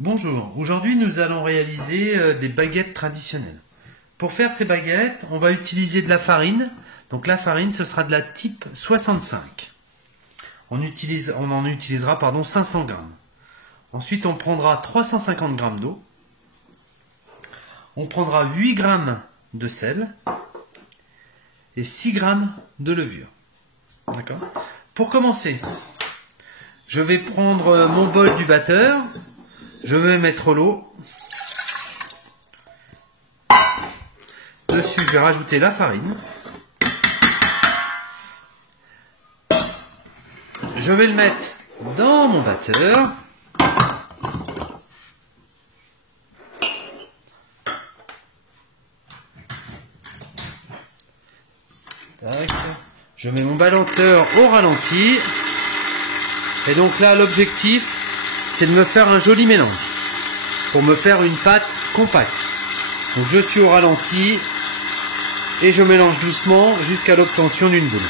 Bonjour, aujourd'hui nous allons réaliser des baguettes traditionnelles. Pour faire ces baguettes, on va utiliser de la farine. Donc la farine, ce sera de la type 65. On en utilisera 500 grammes. Ensuite, on prendra 350 grammes d'eau. On prendra 8 grammes de sel et 6 grammes de levure. D'accord ? Pour commencer, je vais prendre mon bol du batteur. Je vais mettre l'eau. Dessus, je vais rajouter la farine. Je vais le mettre dans mon batteur. Tac. Je mets mon ballotteur au ralenti. Et donc là, l'objectif, c'est de me faire un joli mélange pour me faire une pâte compacte. Donc je suis au ralenti et je mélange doucement jusqu'à l'obtention d'une boule.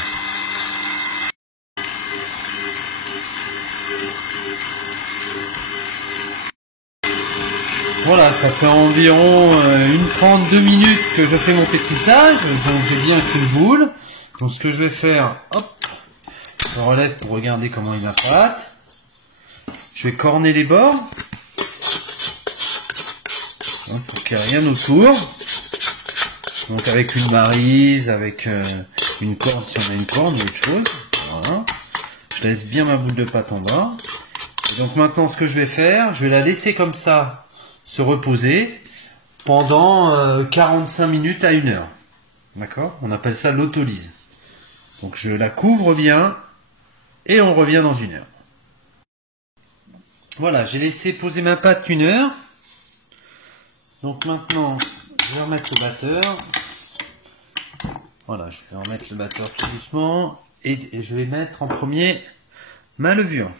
Voilà, ça fait environ 32 minutes que je fais mon pétrissage, donc j'ai bien qu'une boule. Donc ce que je vais faire, hop, je relève pour regarder comment est ma pâte. Je vais corner les bords pour qu'il n'y ait rien autour. Donc avec une maryse, avec une corde si on a une corde ou autre chose. Voilà. Je laisse bien ma boule de pâte en bas. Et donc maintenant ce que je vais faire, je vais la laisser comme ça se reposer pendant 45 minutes à 1 heure. D'accord ? On appelle ça l'autolyse. Donc je la couvre bien et on revient dans 1 heure. Voilà, j'ai laissé poser ma pâte 1 heure. Donc maintenant, je vais remettre le batteur. Voilà, je vais remettre le batteur tout doucement. Et je vais mettre en premier ma levure.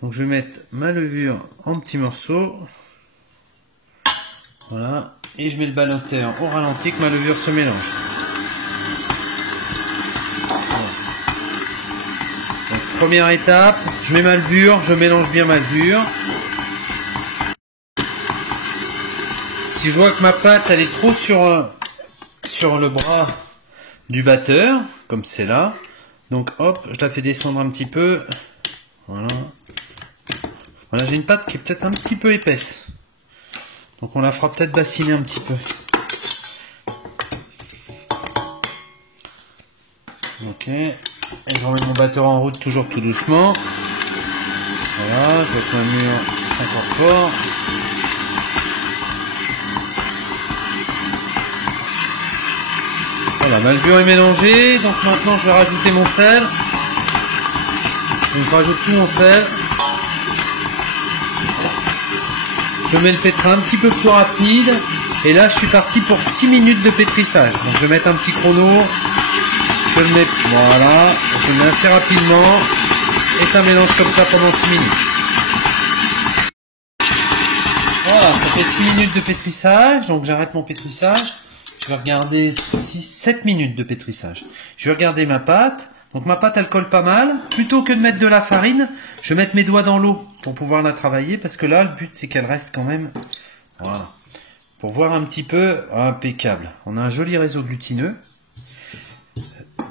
Donc je vais mettre ma levure en petits morceaux. Voilà. Et je mets le ballotteur au ralenti que ma levure se mélange. Première étape, je mets ma levure, je mélange bien ma levure. Si je vois que ma pâte elle est trop sur le bras du batteur, comme c'est là, donc hop, je la fais descendre un petit peu. Voilà. Voilà, j'ai une pâte qui est peut-être un petit peu épaisse. Donc on la fera peut-être bassiner un petit peu. Ok. Et je remets mon batteur en route toujours tout doucement. Voilà, je vois que ma mûre s'incorpore. Voilà, ma levure est mélangée. Donc maintenant je vais rajouter mon sel. Donc je rajoute tout mon sel. Je mets le pétrin un petit peu plus rapide. Et là je suis parti pour 6 minutes de pétrissage. Donc je vais mettre un petit chrono. Je le mets, voilà, je le mets assez rapidement et ça mélange comme ça pendant 6 minutes. Voilà, ça fait 6 minutes de pétrissage, donc j'arrête mon pétrissage. Je vais regarder 7 minutes de pétrissage. Je vais regarder ma pâte. Donc ma pâte elle colle pas mal. Plutôt que de mettre de la farine, je vais mettre mes doigts dans l'eau pour pouvoir la travailler parce que là le but c'est qu'elle reste quand même, voilà, pour voir un petit peu impeccable. On a un joli réseau glutineux.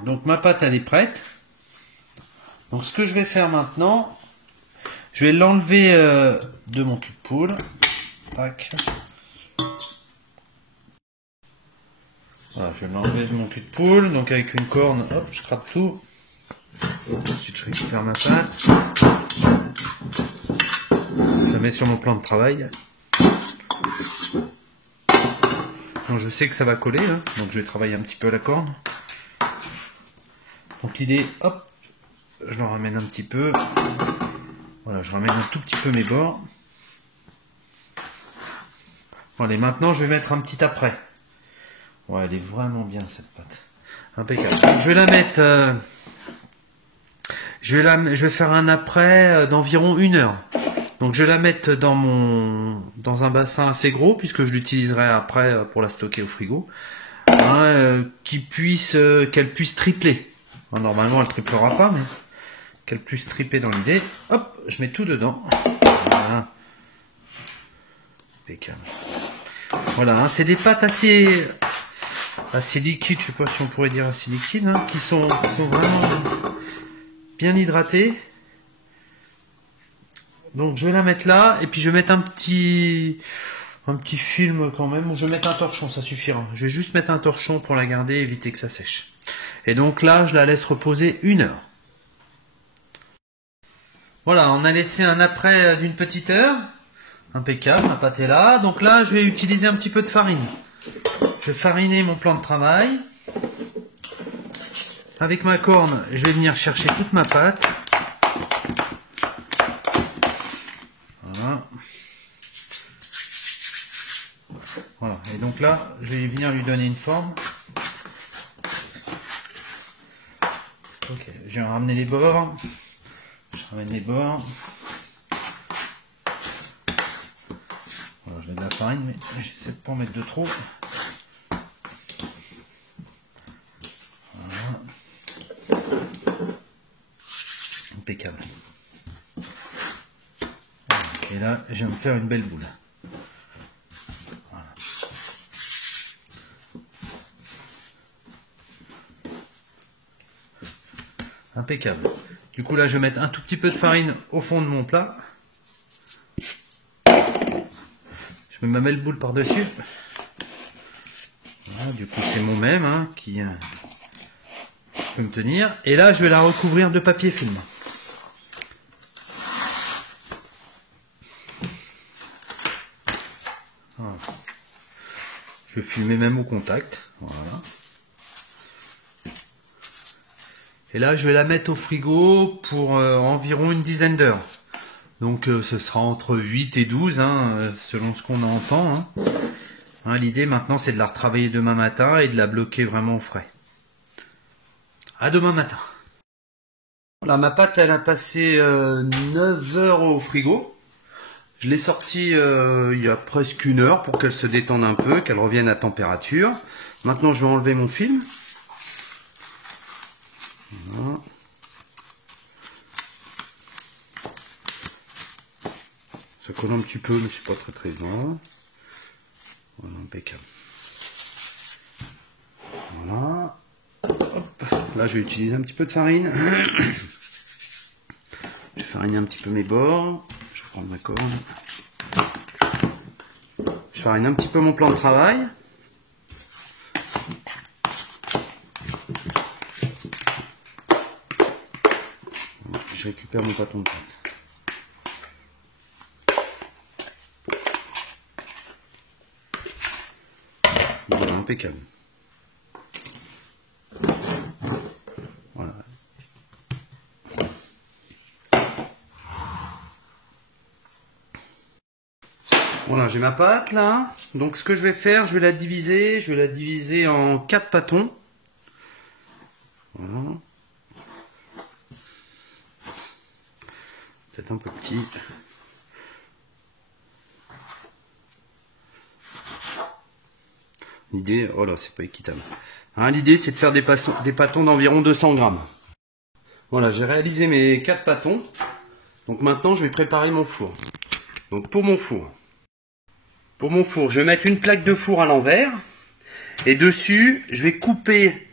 Donc ma pâte elle est prête. Donc ce que je vais faire maintenant, je vais l'enlever de mon cul de poule. Tac. Voilà, je vais l'enlever de mon cul de poule. Donc avec une corne, hop, je crape tout. Ensuite je récupère ma pâte. Je la mets sur mon plan de travail. Donc je sais que ça va coller, hein, donc je vais travailler un petit peu la corne. Donc l'idée, hop, je le ramène un petit peu. Voilà, je ramène un tout petit peu mes bords. Voilà, et maintenant je vais mettre un petit après. Ouais, elle est vraiment bien cette pâte. Impeccable. Donc, je vais la mettre. Je vais faire un après d'environ 1 heure. Donc je vais la mettre dans un bassin assez gros puisque je l'utiliserai après pour la stocker au frigo. Hein, qu'elle puisse tripler. Normalement elle triplera pas, mais qu'elle puisse triper dans l'idée. Hop, je mets tout dedans. Voilà. Impeccable. Voilà, hein, c'est des pâtes assez liquides, je sais pas si on pourrait dire assez liquides, hein, qui sont vraiment bien hydratées. Donc je vais la mettre là, et puis je vais mettre un petit film quand même, ou je vais mettre un torchon, ça suffira. Je vais juste mettre un torchon pour la garder et éviter que ça sèche. Et donc là, je la laisse reposer 1 heure. Voilà, on a laissé un après d'une petite heure. Impeccable, ma pâte est là. Donc là, je vais utiliser un petit peu de farine. Je vais fariner mon plan de travail. Avec ma corne, je vais venir chercher toute ma pâte. Voilà. Voilà. Et donc là, je vais venir lui donner une forme. Ok, je vais ramener les bords. Je ramène les bords. Voilà, je mets de la farine, mais j'essaie de ne pas en mettre de trop. Voilà. Impeccable. Et là, je vais me faire une belle boule. Voilà. Impeccable. Du coup, là, je vais mettre un tout petit peu de farine au fond de mon plat. Je mets ma belle boule par-dessus. Voilà, du coup, c'est mon même hein, qui peut me tenir. Et là, je vais la recouvrir de papier film. Voilà. Je vais filmer même au contact. Voilà. Et là, je vais la mettre au frigo pour environ une dizaine d'heures. Donc, ce sera entre 8 et 12, hein, selon ce qu'on entend. Hein. Hein, l'idée maintenant, c'est de la retravailler demain matin et de la bloquer vraiment au frais. À demain matin. Voilà, ma pâte, elle a passé 9 heures au frigo. Je l'ai sortie il y a presque 1 heure pour qu'elle se détende un peu, qu'elle revienne à température. Maintenant, je vais enlever mon film. Voilà. Ça colle un petit peu, mais c'est pas très grave. Voilà, impeccable. Voilà. Hop. Là, je vais utiliser un petit peu de farine. Je vais fariner un petit peu mes bords. Je vais prendre ma corne. Je farine un petit peu mon plan de travail. Je récupère mon bâton de pâte. Voilà, impeccable. Voilà. Voilà, j'ai ma pâte là. Donc ce que je vais faire, je vais la diviser en 4 pâtons. Voilà. Peut-être un peu petit. L'idée, oh là, c'est pas équitable. Hein, l'idée, c'est de faire des pâtons d'environ 200 grammes. Voilà, j'ai réalisé mes 4 pâtons. Donc maintenant, je vais préparer mon four. Donc pour mon four, je vais mettre une plaque de four à l'envers. Et dessus, je vais couper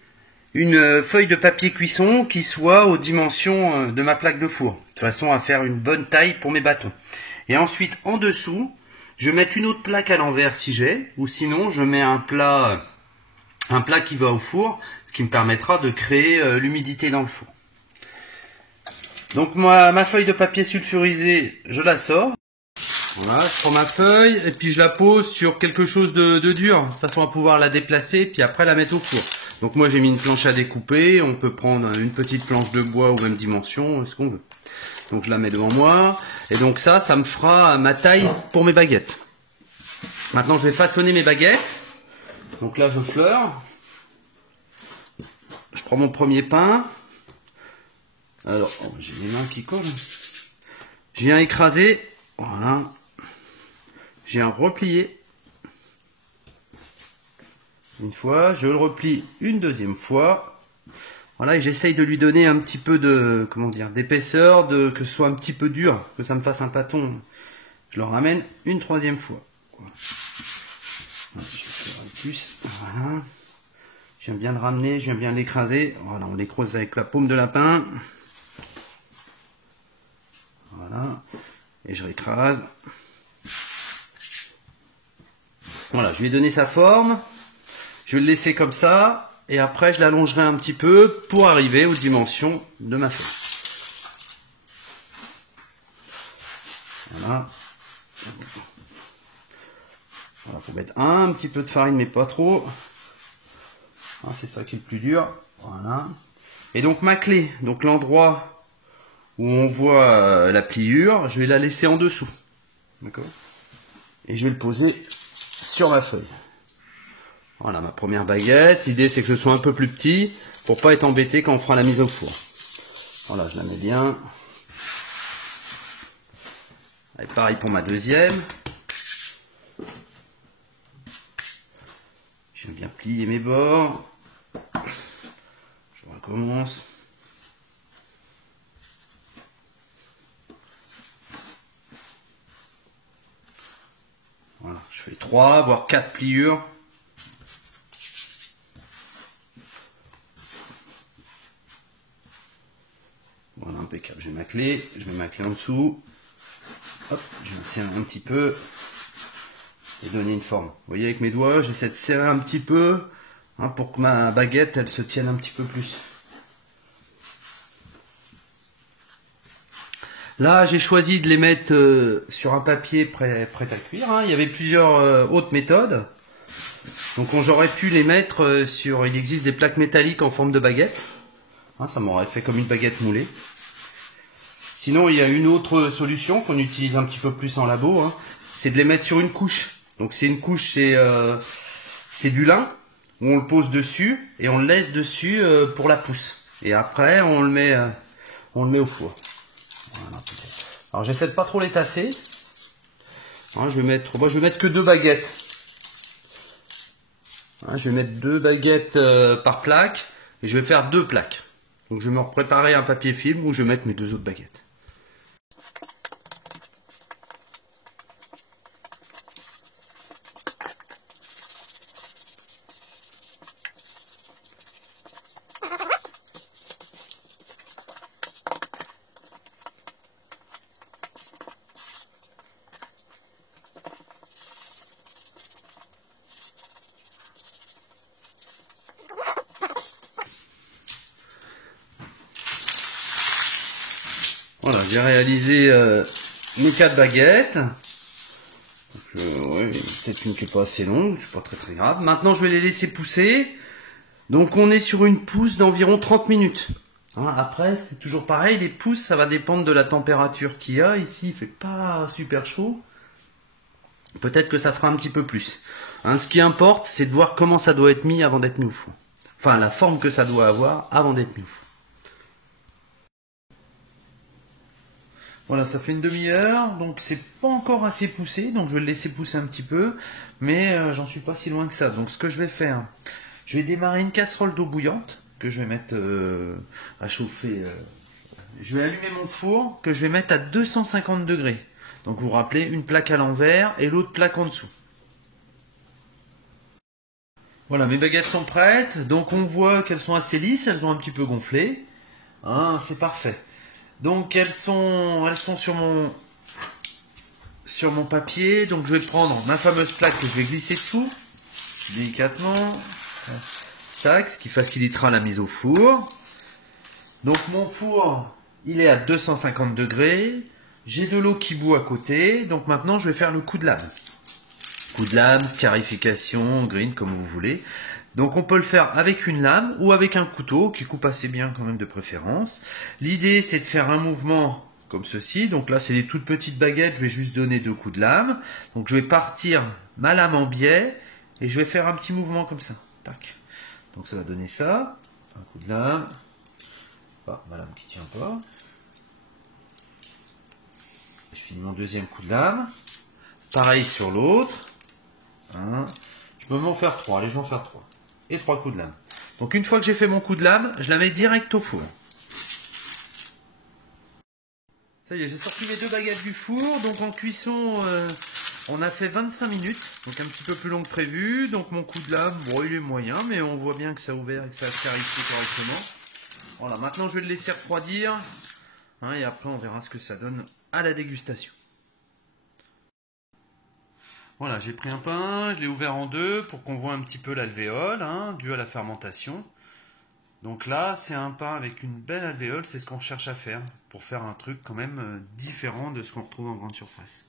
une feuille de papier cuisson qui soit aux dimensions de ma plaque de four. De façon à faire une bonne taille pour mes bâtons. Et ensuite, en dessous, je vais mettre une autre plaque à l'envers si j'ai. Ou sinon, je mets un plat qui va au four. Ce qui me permettra de créer l'humidité dans le four. Donc ma feuille de papier sulfurisé, je la sors. Voilà, je prends ma feuille et puis je la pose sur quelque chose de dur, de façon à pouvoir la déplacer puis après la mettre au four. Donc moi j'ai mis une planche à découper, on peut prendre une petite planche de bois ou même dimension, ce qu'on veut. Donc je la mets devant moi et donc ça me fera ma taille pour mes baguettes. Maintenant je vais façonner mes baguettes. Donc là je fleure. Je prends mon premier pain. Alors, j'ai les mains qui collent. Je viens écraser. Voilà. Je viens replier. Une fois. Je le replie une deuxième fois. Voilà, et j'essaye de lui donner un petit peu de, comment dire, d'épaisseur, que ce soit un petit peu dur, que ça me fasse un pâton. Je le ramène une troisième fois. Voilà, je vais faire plus. Voilà. J'aime bien le ramener, j'aime bien l'écraser. Voilà, on l'écrase avec la paume de lapin. Voilà, et je récrase. Voilà, je lui ai donné sa forme. Je vais le laisser comme ça. Et après, je l'allongerai un petit peu pour arriver aux dimensions de ma feuille. Voilà. Voilà, faut mettre un petit peu de farine, mais pas trop. Ah, c'est ça qui est le plus dur. Voilà. Et donc ma clé, donc l'endroit où on voit la pliure, je vais la laisser en dessous. D'accord. Et je vais le poser sur ma feuille. Voilà ma première baguette. L'idée c'est que ce soit un peu plus petit pour pas être embêté quand on fera la mise au four. Voilà, je la mets bien. Et pareil pour ma deuxième. J'aime bien plier mes bords. Je recommence. Voilà, je fais 3 voire 4 pliures. Voilà, impeccable. J'ai ma clé, je mets ma clé en dessous. Hop, je me serre un petit peu et donner une forme. Vous voyez, avec mes doigts, j'essaie de serrer un petit peu hein, pour que ma baguette, elle se tienne un petit peu plus. Là, j'ai choisi de les mettre sur un papier prêt à cuire. Hein. Il y avait plusieurs autres méthodes. Donc, j'aurais pu les mettre sur... Il existe des plaques métalliques en forme de baguette. Hein, ça m'aurait fait comme une baguette moulée. Sinon, il y a une autre solution qu'on utilise un petit peu plus en labo. Hein, c'est de les mettre sur une couche. Donc, c'est une couche, c'est du lin où on le pose dessus et on le laisse dessus pour la pousse. Et après, on le met au four. Voilà. Alors j'essaie de pas trop les tasser. Hein, je vais mettre que 2 baguettes. Hein, je vais mettre 2 baguettes par plaque et je vais faire 2 plaques. Donc je vais me préparer un papier film où je vais mettre mes 2 autres baguettes. Voilà, j'ai réalisé mes 4 baguettes. Ouais, peut-être une qui n'est pas assez longue, c'est pas très grave. Maintenant, je vais les laisser pousser. Donc, on est sur une pousse d'environ 30 minutes. Hein, après, c'est toujours pareil, les pousses, ça va dépendre de la température qu'il y a. Ici, il fait pas super chaud. Peut-être que ça fera un petit peu plus. Hein, ce qui importe, c'est de voir comment ça doit être mis avant d'être mis au four. Enfin, la forme que ça doit avoir avant d'être mis au four. Voilà, ça fait une demi-heure, donc c'est pas encore assez poussé, donc je vais le laisser pousser un petit peu, mais j'en suis pas si loin que ça. Donc ce que je vais faire, je vais démarrer une casserole d'eau bouillante, que je vais mettre à chauffer. Je vais allumer mon four, que je vais mettre à 250 degrés. Donc vous vous rappelez, une plaque à l'envers et l'autre plaque en dessous. Voilà, mes baguettes sont prêtes, donc on voit qu'elles sont assez lisses, elles ont un petit peu gonflé. Hein, c'est parfait. Donc elles sont sur mon papier. Donc je vais prendre ma fameuse plaque que je vais glisser dessous délicatement. Tac, ce qui facilitera la mise au four. Donc mon four, il est à 250 degrés. J'ai de l'eau qui bout à côté. Donc maintenant je vais faire le coup de lame. Coup de lame, scarification, green, comme vous voulez. Donc on peut le faire avec une lame ou avec un couteau qui coupe assez bien quand même de préférence. L'idée c'est de faire un mouvement comme ceci. Donc là c'est des toutes petites baguettes, je vais juste donner 2 coups de lame. Donc je vais partir ma lame en biais et je vais faire un petit mouvement comme ça. Tac. Donc ça va donner ça. Un coup de lame. Ah, ma lame qui tient pas. Je finis mon deuxième coup de lame. Pareil sur l'autre. Je peux m'en faire 3. Allez, je vais en faire 3. Et 3 coups de lame. Donc une fois que j'ai fait mon coup de lame, je la mets direct au four. Ça y est, j'ai sorti mes 2 baguettes du four. Donc en cuisson, on a fait 25 minutes. Donc un petit peu plus long que prévu. Donc mon coup de lame, bon il est moyen, mais on voit bien que ça a ouvert et que ça a clarifié correctement. Voilà, maintenant je vais le laisser refroidir. Hein, et après on verra ce que ça donne à la dégustation. Voilà, j'ai pris un pain, je l'ai ouvert en 2 pour qu'on voit un petit peu l'alvéole, hein, dû à la fermentation. Donc là, c'est un pain avec une belle alvéole, c'est ce qu'on cherche à faire, pour faire un truc quand même différent de ce qu'on retrouve en grande surface.